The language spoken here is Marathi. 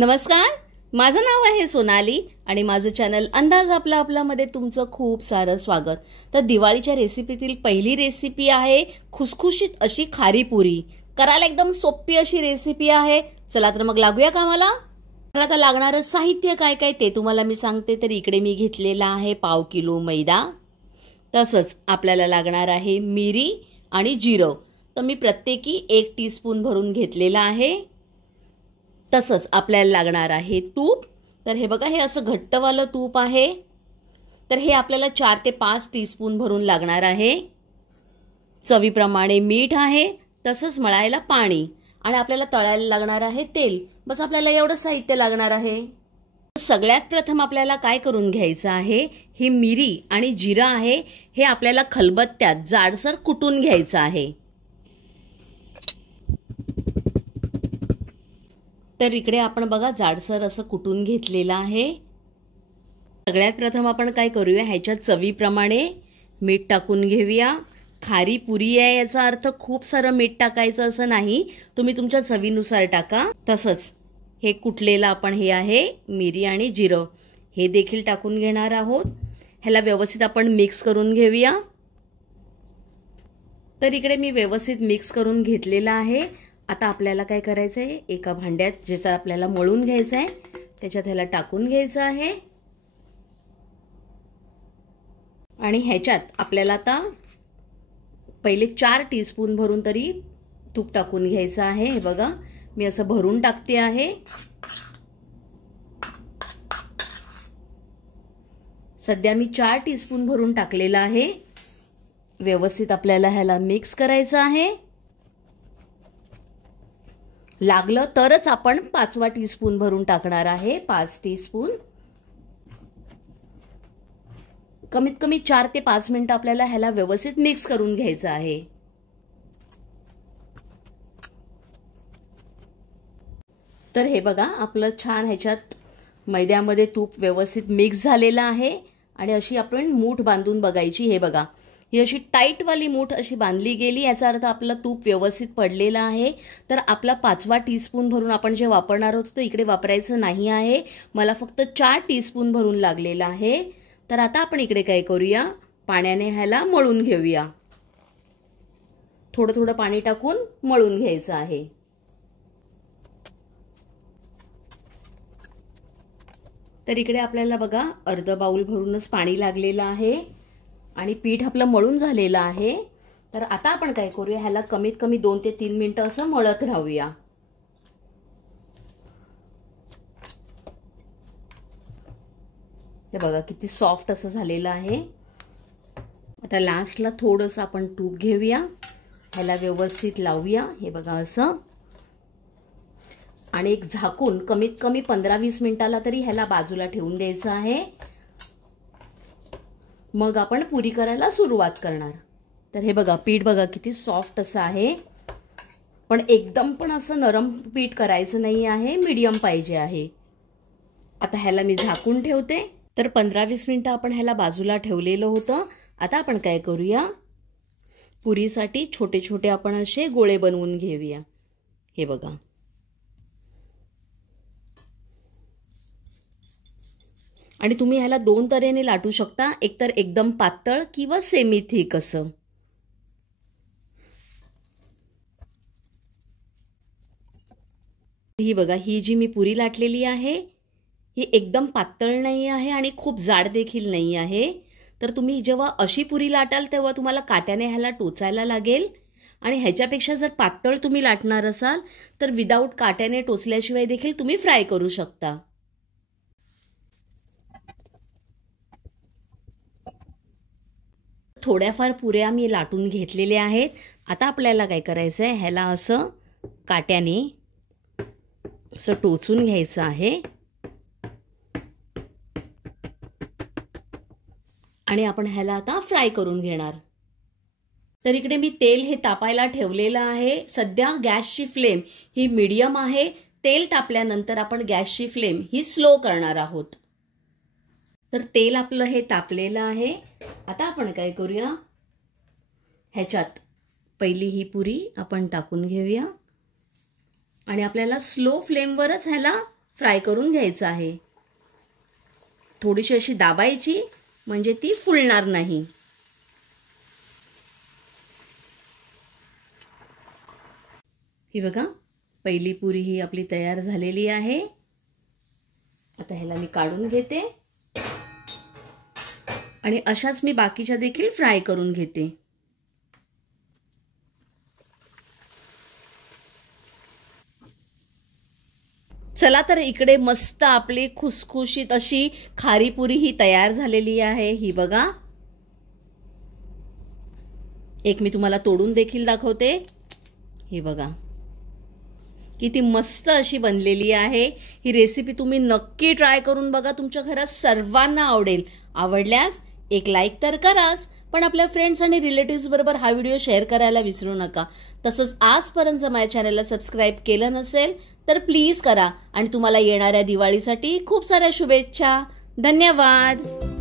नमस्कार, माझं नाव आहे सोनाली आणि माझं चॅनल अंदाज आपला आपलामध्ये तुमचं खूप सारं स्वागत। तर दिवाळीच्या रेसिपीतील पहिली रेसिपी आहे खुसखुशीत अशी खारी पुरी। करायला एकदम सोपी अशी रेसिपी आहे। चला तर मग लागूया कामाला। तर आता लागणारं साहित्य काय काय ते तुम्हाला मी सांगते। तर इकडे मी घेतलेला आहे पाव किलो मैदा, तसंच आपल्याला लागणार आहे मिरी आणि जिरं। तर मी प्रत्येकी 1 टीस्पून भरून घेतलेला आहे। तसंच आपल्याला लागणार आहे तूप। तर हे बघा, हे असं घट्टवालं तूप आहे। तर हे आपल्याला 4 ते 5 टीस्पून भरून लागणार आहे। चवीप्रमाणे मीठ आहे, तसंच मळायला पाणी आणि आपल्याला तळायला लागणार आहे तेल। बस आपल्याला एवढं साहित्य लागणार आहे। सगळ्यात प्रथम आपल्याला काय करून घ्यायचं आहे, ही मिरी आणि जिरं आहे हे आपल्याला खलबत्त्यात जाडसर कुटून घ्यायचं आहे। तर इकडे आपण बघा जाडसर असं कुटून घेतलेलं आहे। सगळ्यात प्रथम आपण काय करूया, ह्याच्या चवीप्रमाणे मीठ टाकून घेऊया। खारी पुरी आहे याचा अर्थ खूप सारं मीठ टाकायचं असं नाही, तुम्ही तुमच्या चवीनुसार टाका। तसंच हे कुटलेलं आपण हे आहे मिरी आणि जिरं हे देखील टाकून घेणार आहोत। ह्याला व्यवस्थित आपण मिक्स करून घेऊया। तर इकडे मी व्यवस्थित मिक्स करून घेतलेलं आहे। आता आपल्याला काय करायचं आहे, एका भांड्यात ज्याच्यात आपल्याला मळून घ्यायचं आहे त्याच्यात ह्याला टाकून घ्यायचं आहे आणि ह्याच्यात आपल्याला आता पहिले 4 टीस्पून भरून तरी तूप टाकून घ्यायचं आहे। हे बघा, मी असं भरून टाकते आहे। सध्या मी 4 टीस्पून भरून टाकलेलं आहे। व्यवस्थित आपल्याला ह्याला मिक्स करायचं आहे। लागलं तरच आपण 5वा टीस्पून भरून टाकणार आहे। 5 टीस्पून। कमीत कमी 4 ते 5 मिनिटं आपल्याला ह्याला व्यवस्थित मिक्स करून घ्यायचं आहे। तर हे बघा, आपलं छान ह्याच्यात मैद्यामध्ये तूप व्यवस्थित मिक्स झालेलं आहे आणि अशी आपण मूठ बांधून बघायची। हे बघा, ही अशी टाईट वाली मूठ अशी बांधली गेली, याचा अर्थ आपलं तूप व्यवस्थित पडलेलं आहे। तर आपला 5वा टीस्पून भरून आपण जे वापरणार होतो तो इकडे वापरायचं नाही आहे। मला फक्त 4 टीस्पून भरून लागलेला आहे। तर आता आपण इकडे काय करूया, पाण्याने ह्याला मळून घेऊया। थोडं थोडं पाणी टाकून मळून घ्यायचं आहे। तर इकडे आपल्याला बघा अर्धा बाउल भरूनच पाणी लागलेलं आहे आणि पीठ आपलं मळून झालेलं आहे। तर आता आपण काय करूया, ह्याला कमीत कमी 2 ते 3 मिनिटं असं मळत राहूया। हे बघा किती सॉफ्ट असं झालेलं आहे। आता लास्टला थोडंसं आपण तूप घेऊया, ह्याला व्यवस्थित लावूया। हे बघा असं, आणि एक झाकून कमीत कमी 15-20 मिनिटाला तरी ह्याला बाजूला ठेवून द्यायचं आहे। मग आपण पुरी करायला सुरुवात करणार। तर हे बघा, पीठ बघा किती सॉफ्ट असं आहे, पण एकदम पण असं नरम पीठ करायचं नाही आहे, मीडियम पाहिजे आहे। आता ह्याला मी झाकून ठेवते। तर 15-20 मिनिटं आपण ह्याला बाजूला ठेवलेलं होतं। आता आपण काय करूया, पुरीसाठी छोटे छोटे आपण असे गोळे बनवून घेऊया। हे बघा, आणि तुम्ही ह्याला 2 तऱ्हेने लाटू शकता, एकतर एकदम पातळ किंवा सेमी थिक असं। ही बघा, ही जी मी पुरी लाटलेली आहे ही एकदम पातळ नाही आहे आणि खूप जाड देखील नाही आहे। तर तुम्ही जेव्हा अशी पुरी लाटाल तेव्हा तुम्हाला काट्याने ह्याला टोचायला लागेल, आणि ह्याच्यापेक्षा जर पातळ तुम्ही लाटणार असाल तर विदाऊट काट्याने टोचल्याशिवाय देखील तुम्ही फ्राय करू शकता। थोड्याफार पुऱ्या मी लाटून घेतलेल्या आहेत। आता आपल्याला काय करायचं आहे, ह्याला असं काट्याने असं टोचून घ्यायचं आहे आणि आपण ह्याला आता फ्राय करून घेणार। तर इकडे मी तेल हे तापायला ठेवलेलं आहे। सध्या गॅसची फ्लेम ही मीडियम आहे। तेल तापल्यानंतर आपण गॅसची फ्लेम ही स्लो करणार आहोत। तर तेल आपलं हे तापलेलं आहे। आता आपण काय करूया, ह्याच्यात पहिली ही पुरी आपण टाकून घेऊया आणि आपल्याला स्लो फ्लेमवरच ह्याला फ्राय करून घ्यायचं आहे. थोडीशी अशी दाबायची म्हणजे ती फुलणार नाही. ही बघा, पहिली पुरी ही आपली तयार झालेली आहे. आता ह्याला मी काढून घेते आणि अशाच मी बाकीच्या देखील फ्राय करून घेते. चला तर इकडे मस्त आपली खुसखुशीत अशी खारी पुरी ही तयार झालेली आहे. ही बघा, एक मी तुम्हाला तोडून देखील दाखवते. ही बघा किती मस्त अशी बनलेली आहे. ही रेसिपी तुम्ही नक्की ट्राय करून बघा, तुमच्या घरात सर्वांना आवडेल. आवडल्यास एक लाईक तर कराच, पण आपल्या फ्रेंड्स आणि रिलेटिव्स बरोबर हा व्हिडिओ शेअर करायला विसरू नका. तसंच आजपर्यंत माझ्या चॅनलला सबस्क्राईब केलं नसेल तर प्लीज करा आणि तुम्हाला येणाऱ्या दिवाळीसाठी खूप साऱ्या शुभेच्छा. धन्यवाद.